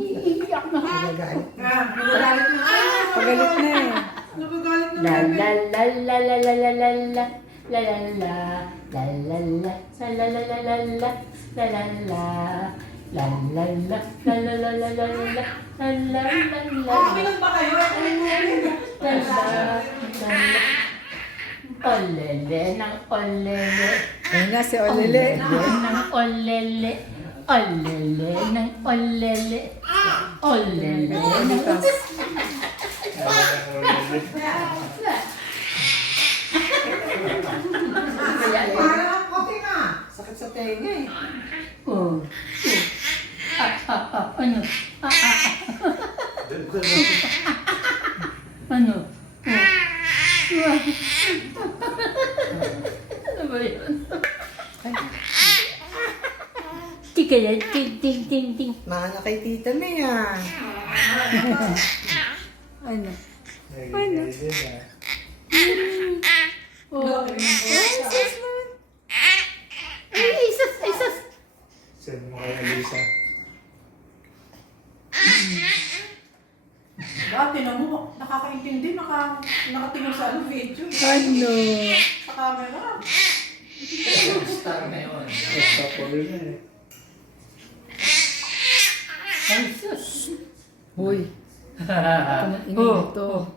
Iiyak na. Nagagalit. Nagagalit na. Pagalit na eh. Nagagalit na. La la la la la la la la la. La la la la la la la la la la la la la la. La la la la la la la la la la la la. Minum ba kayo? La la la. Olele ng olele. Ayun na si Olele. Olele ng olele. Olele ng olele. Olele ng Parang okay na. Sakit sa tenga eh. Oh. Ano? Ano? Ano ba yun? Tika yan, ting ting ting ting. Mana kay tita na yan. Ano? Oh. Ay, isas, isas. Send mo kay Alisa. Dati na mo, nakakaintindi, nakatingin sa video. Ano? Sa camera. Star na yun. Basta po yun eh. Ay, sus. Uy. Oh, Ito.